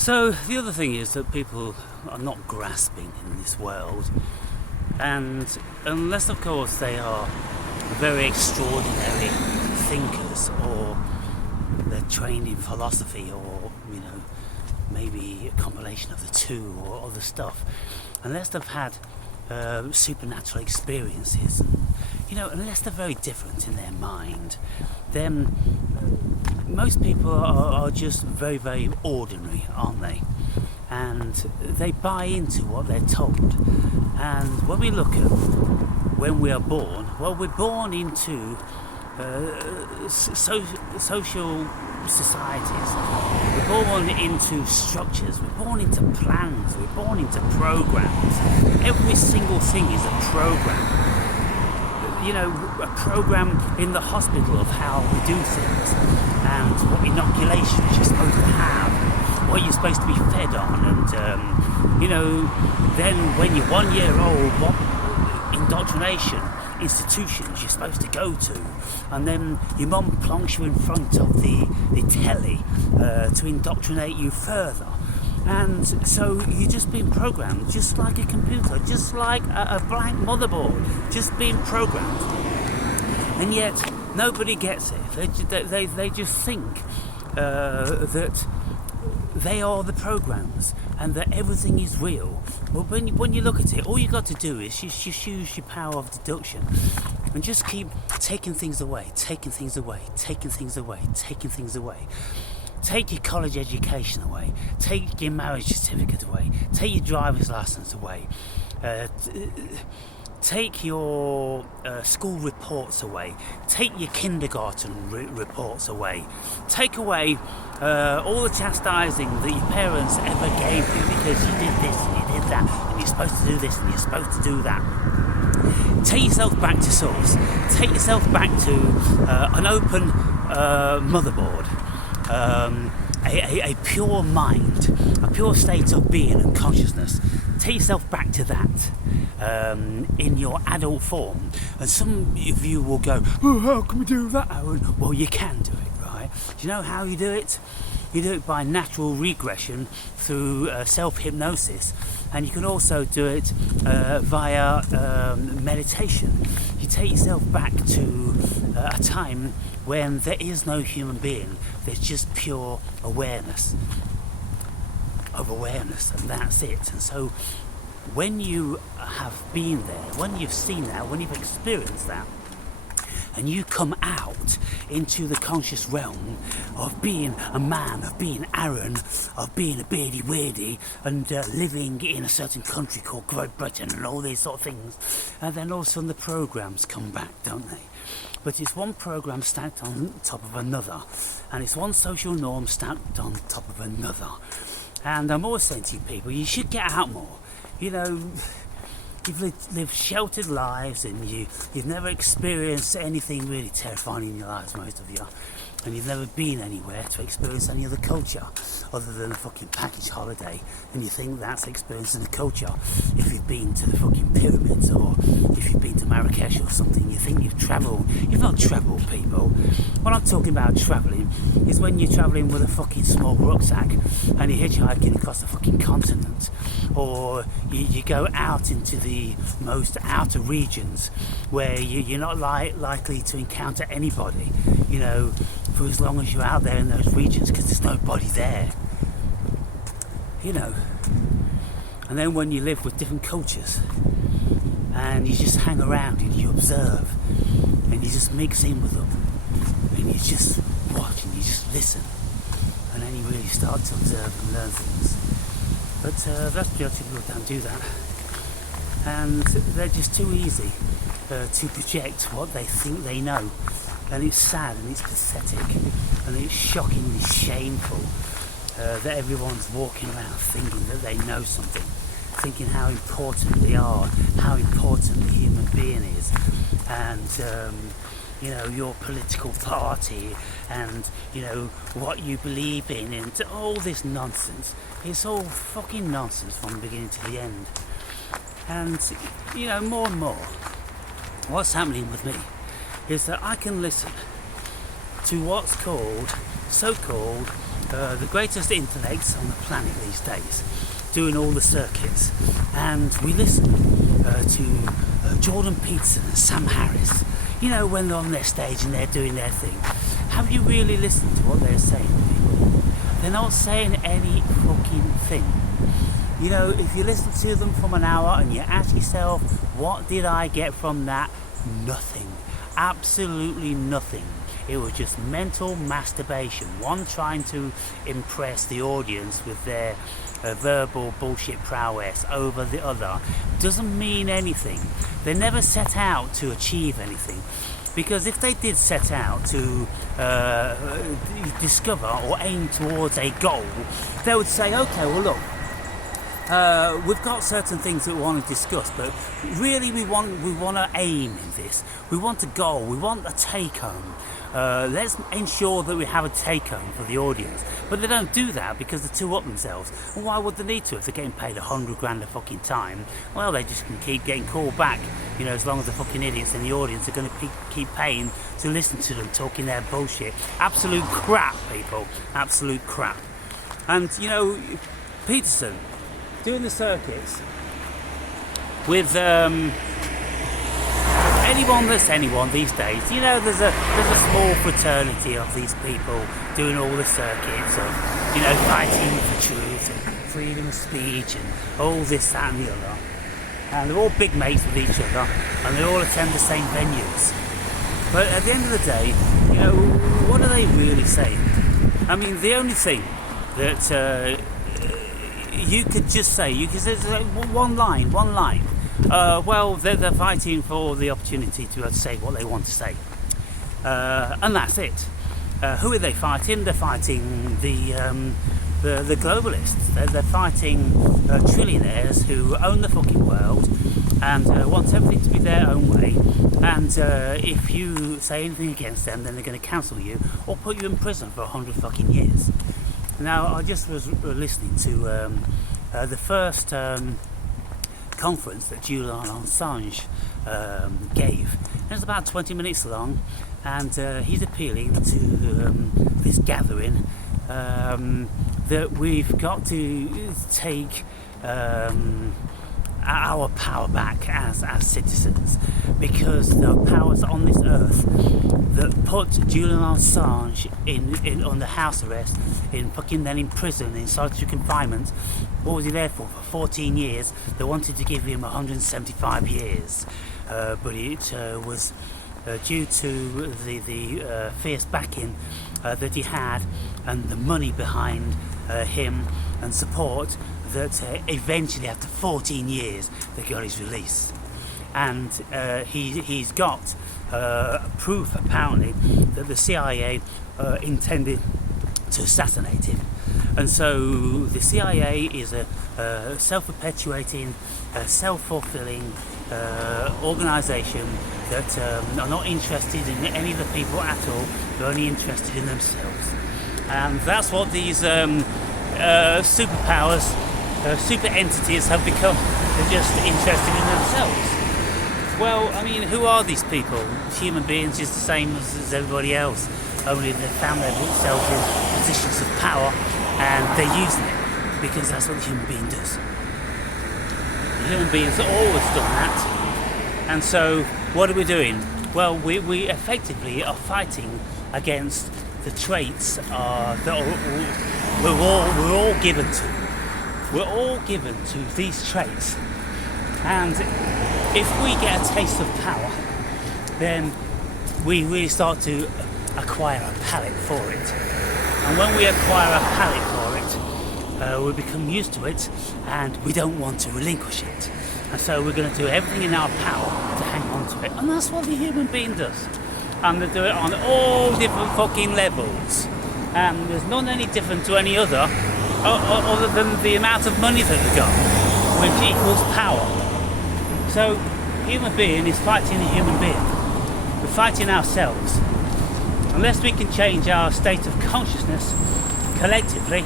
So the other thing is that people are not grasping in this world, and unless of course they are very extraordinary thinkers, or they're trained in philosophy, or maybe a combination of the two or other stuff, unless they've had supernatural experiences, and unless they're very different in their mind, then most people are just very, very ordinary, aren't they? And they buy into what they're told. And when we look at when we are born, well, we're born into social societies. We're born into structures. We're born into plans. We're born into programs. Every single thing is a program. A program in the hospital of how we do things, and what inoculations you're supposed to have, what you're supposed to be fed on, and then when you're 1 year old, what indoctrination institutions you're supposed to go to, and then your mum plonks you in front of the telly to indoctrinate you further. And so you're just being programmed, just like a computer, just like a blank motherboard, just being programmed. And yet nobody gets it. They just think that they are the programs and that everything is real. But when you look at it, all you got to do is just use your power of deduction and just keep taking things away, taking things away, taking things away, taking things away. Take your college education away, take your marriage certificate away, take your driver's license away, take your school reports away, take your kindergarten reports away, take away all the chastising that your parents ever gave you because you did this and you did that, and you're supposed to do this and you're supposed to do that. Take yourself back to source, take yourself back to an open motherboard. A pure mind, a pure state of being and consciousness. Take yourself back to that in your adult form. And some of you will go, oh, how can we do that, Aaron? Well, you can do it, right? Do you know how you do it? You do it by natural regression through self-hypnosis, and you can also do it via meditation. You take yourself back to a time when there is no human being, there's just pure awareness of awareness, and that's it. And so when you have been there, when you've seen that, when you've experienced that, and you come out into the conscious realm of being a man, of being Aaron, of being a beardy weirdy, and living in a certain country called Great Britain and all these sort of things, and then all of a sudden the programs come back, don't they? But it's one program stacked on top of another, and it's one social norm stacked on top of another. And I'm always saying to you people, you should get out more. You've lived sheltered lives, and you've never experienced anything really terrifying in your lives, most of you. And you've never been anywhere to experience any other culture other than a fucking package holiday, and you think that's experiencing a culture. If you've been to the fucking pyramids, or if you've been to Marrakesh or something, you think you've travelled. You've not travelled, people. What I'm talking about travelling is when you're travelling with a fucking small rucksack and you're hitchhiking across the fucking continent, or you go out into the most outer regions where you're not likely to encounter anybody, for as long as you're out there in those regions, because there's nobody there, And then when you live with different cultures and you just hang around and you observe and you just mix in with them and you just watch and you just listen, and then you really start to observe and learn things. But that's majority of people don't do that, and they're just too easy to project what they think they know. And it's sad, and it's pathetic, and it's shockingly shameful that everyone's walking around thinking that they know something, thinking how important they are, how important the human being is, and your political party, and what you believe in, and all this nonsense. It's all fucking nonsense from the beginning to the end. And more and more, what's happening with me is that I can listen to what's called so-called the greatest intellects on the planet these days, doing all the circuits, and we listen to Jordan Peterson and Sam Harris. You know, when they're on their stage and they're doing their thing. Have you really listened to what they're saying, people? They're not saying any fucking thing. You know, if you listen to them from an hour and you ask yourself, what did I get from that? Nothing. Absolutely nothing. It was just mental masturbation. One trying to impress the audience with their verbal bullshit prowess over the other. Doesn't mean anything. They never set out to achieve anything. Because if they did set out to discover or aim towards a goal, they would say, okay, well look, we've got certain things that we want to discuss, but really we want to aim in this. We want a goal. We want a take-home. Let's ensure that we have a take-home for the audience. But they don't do that because they're too up themselves. Well, why would they need to if they're getting paid $100,000 a fucking time? Well, they just can keep getting called back. You know, as long as the fucking idiots in the audience are going to keep paying to listen to them talking their bullshit. Absolute crap, people. Absolute crap. And you know, Peterson doing the circuits with anyone that's anyone these days. You know, there's a small fraternity of these people doing all the circuits of, you know, fighting for truth and freedom of speech and all this, that and the other. And they're all big mates with each other and they all attend the same venues. But at the end of the day, you know, what are they really saying? I mean, the only thing that you could just say, one line. Well, they're fighting for the opportunity to say what they want to say, and that's it. Who are they fighting? They're fighting the globalists. They're fighting trillionaires who own the fucking world and want everything to be their own way. And if you say anything against them, then they're going to cancel you or put you in prison for 100 fucking years. Now, I just was listening to the first conference that Julian Assange gave. It was about 20 minutes long, and he's appealing to this gathering that we've got to take our power back as citizens, because the powers on this earth that put Julian Assange in under house arrest, then in prison, in solitary confinement. What was he there for? For 14 years. They wanted to give him 175 years, but it was due to the fierce backing that he had and the money behind him and support, that eventually after 14 years they got his release. And he's got proof apparently that the CIA intended to assassinate him. And so the CIA is a self-perpetuating, self-fulfilling organisation that are not interested in any of the people at all. They're only interested in themselves. And that's what these superpowers, super entities have become. They're just interested in themselves. Well, I mean, who are these people? Human beings, just the same as everybody else. Only they found themselves in positions of power and they're using it because that's what the human being does. The human beings have always done that. And so, what are we doing? Well, we effectively are fighting against the traits that we're all given to. We're all given to these traits. And if we get a taste of power, then we really start to acquire a palate for it. And when we acquire a palate for it, we become used to it and we don't want to relinquish it. And so we're going to do everything in our power to hang on to it. And that's what the human being does. And they do it on all different fucking levels. And there's none any different to any other than the amount of money that they got, which equals power. So, human being is fighting a human being. We're fighting ourselves. Unless we can change our state of consciousness collectively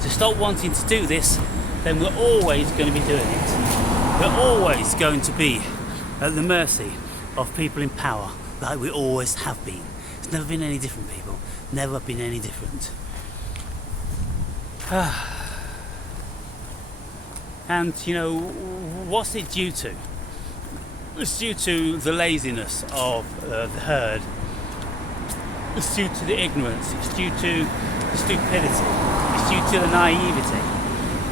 to stop wanting to do this, then we're always going to be doing it. We're always going to be at the mercy of people in power, like we always have been. It's never been any different, people. Never been any different. And you know, what's it due to? It's due to the laziness of the herd. It's due to the ignorance. It's due to the stupidity. It's due to the naivety.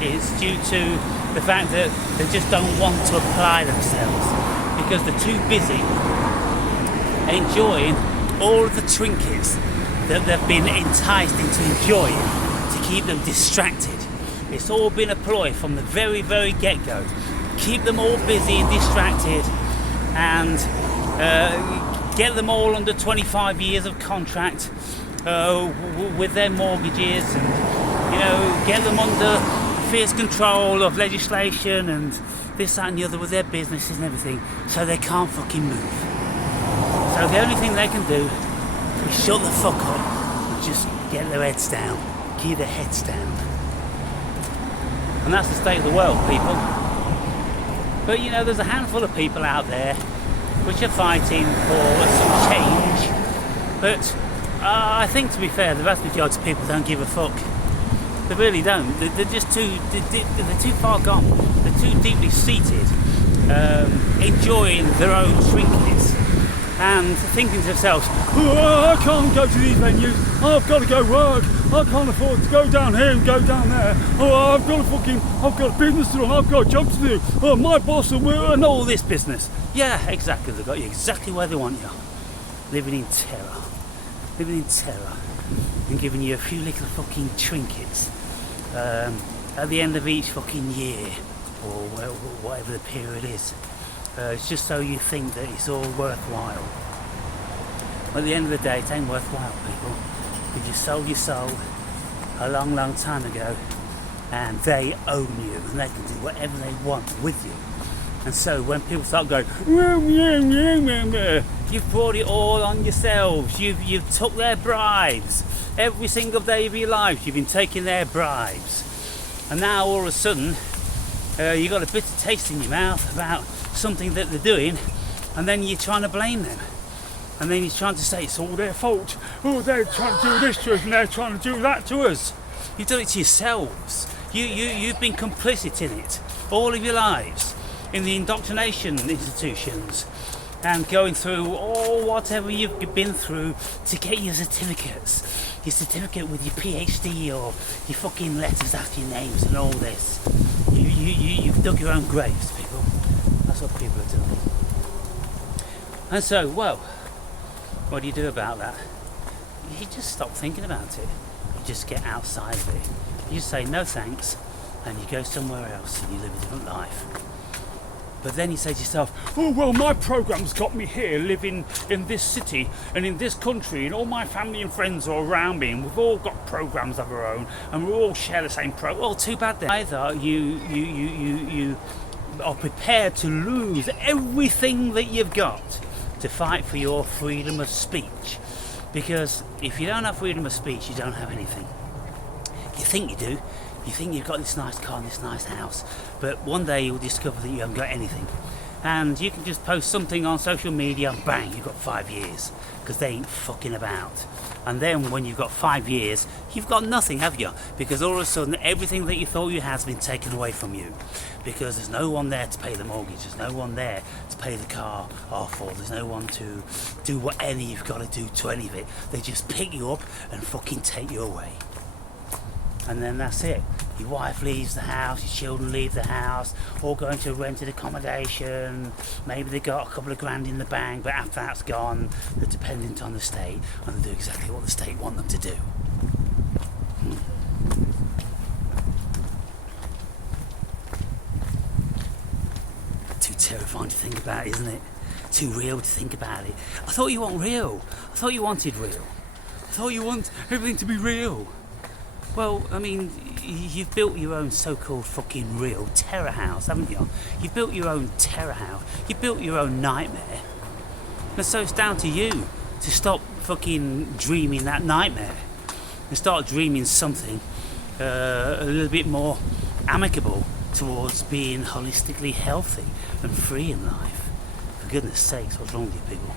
It's due to the fact that they just don't want to apply themselves because they're too busy enjoying all of the trinkets that they've been enticed into enjoying to keep them distracted. It's all been a ploy from the very, very get-go. Keep them all busy and distracted and get them all under 25 years of contract with their mortgages and, you know, get them under fierce control of legislation and this, that and the other with their businesses and everything, so they can't fucking move. So the only thing they can do is shut the fuck up and just get their heads down, keep their heads down. And that's the state of the world, people. But you know, there's a handful of people out there which are fighting for some change. But I think, to be fair, the vast majority of people don't give a fuck. They really don't. They're just they're too far gone. They're too deeply seated, enjoying their own trinkets and thinking to themselves, oh, I can't go to these venues. I've got to go work. I can't afford to go down here and go down there. Oh, I've got a business to run. I've got a job to do. Oh, my boss and all this business. Yeah, exactly. They've got you exactly where they want you. Living in terror. Living in terror. And giving you a few little fucking trinkets at the end of each fucking year, or whatever the period is. It's just so you think that it's all worthwhile. At the end of the day, it ain't worthwhile, people. Because you sold your soul a long, long time ago, and they own you, and they can do whatever they want with you. And so when people start going, you've brought it all on yourselves. You've took their bribes. Every single day of your lives, you've been taking their bribes. And now all of a sudden, you've got a bitter taste in your mouth about something that they're doing, and then you're trying to blame them. And then you're trying to say it's all their fault. Oh, they're trying to do this to us and they're trying to do that to us. You've done it to yourselves. You've been complicit in it all of your lives, in the indoctrination institutions, and going through all whatever you've been through to get your certificates. Your certificate with your PhD or your fucking letters after your names and all this. You've dug your own graves, people. That's what people are doing. And so, well, what do you do about that? You just stop thinking about it. You just get outside of it. You just say no thanks, and you go somewhere else and you live a different life. But then you say to yourself, oh well, my program's got me here living in this city and in this country, and all my family and friends are around me, and we've all got programs of our own, and we all share the same program. Well, too bad then. Either you are prepared to lose everything that you've got to fight for your freedom of speech. Because if you don't have freedom of speech, you don't have anything. You think you do. You think you've got this nice car and this nice house, but one day you'll discover that you haven't got anything. And you can just post something on social media and bang, you've got 5 years, because they ain't fucking about. And then when you've got 5 years, you've got nothing, have you? Because all of a sudden everything that you thought you had has been taken away from you. Because there's no one there to pay the mortgage, there's no one there to pay the car off, or there's no one to do what any you've got to do to any of it. They just pick you up and fucking take you away. And then that's it. Your wife leaves the house, your children leave the house, all go into rented accommodation. Maybe they got a couple of grand in the bank, but after that's gone, they're dependent on the state, and they do exactly what the state want them to do. Too terrifying to think about, isn't it? Too real to think about it. I thought you want real. I thought you wanted real. I thought you want everything to be real. Well, I mean, you've built your own so-called fucking real terror house, haven't you? You've built your own terror house. You've built your own nightmare. And so it's down to you to stop fucking dreaming that nightmare and start dreaming something a little bit more amicable towards being holistically healthy and free in life. For goodness sakes, what's wrong with you people?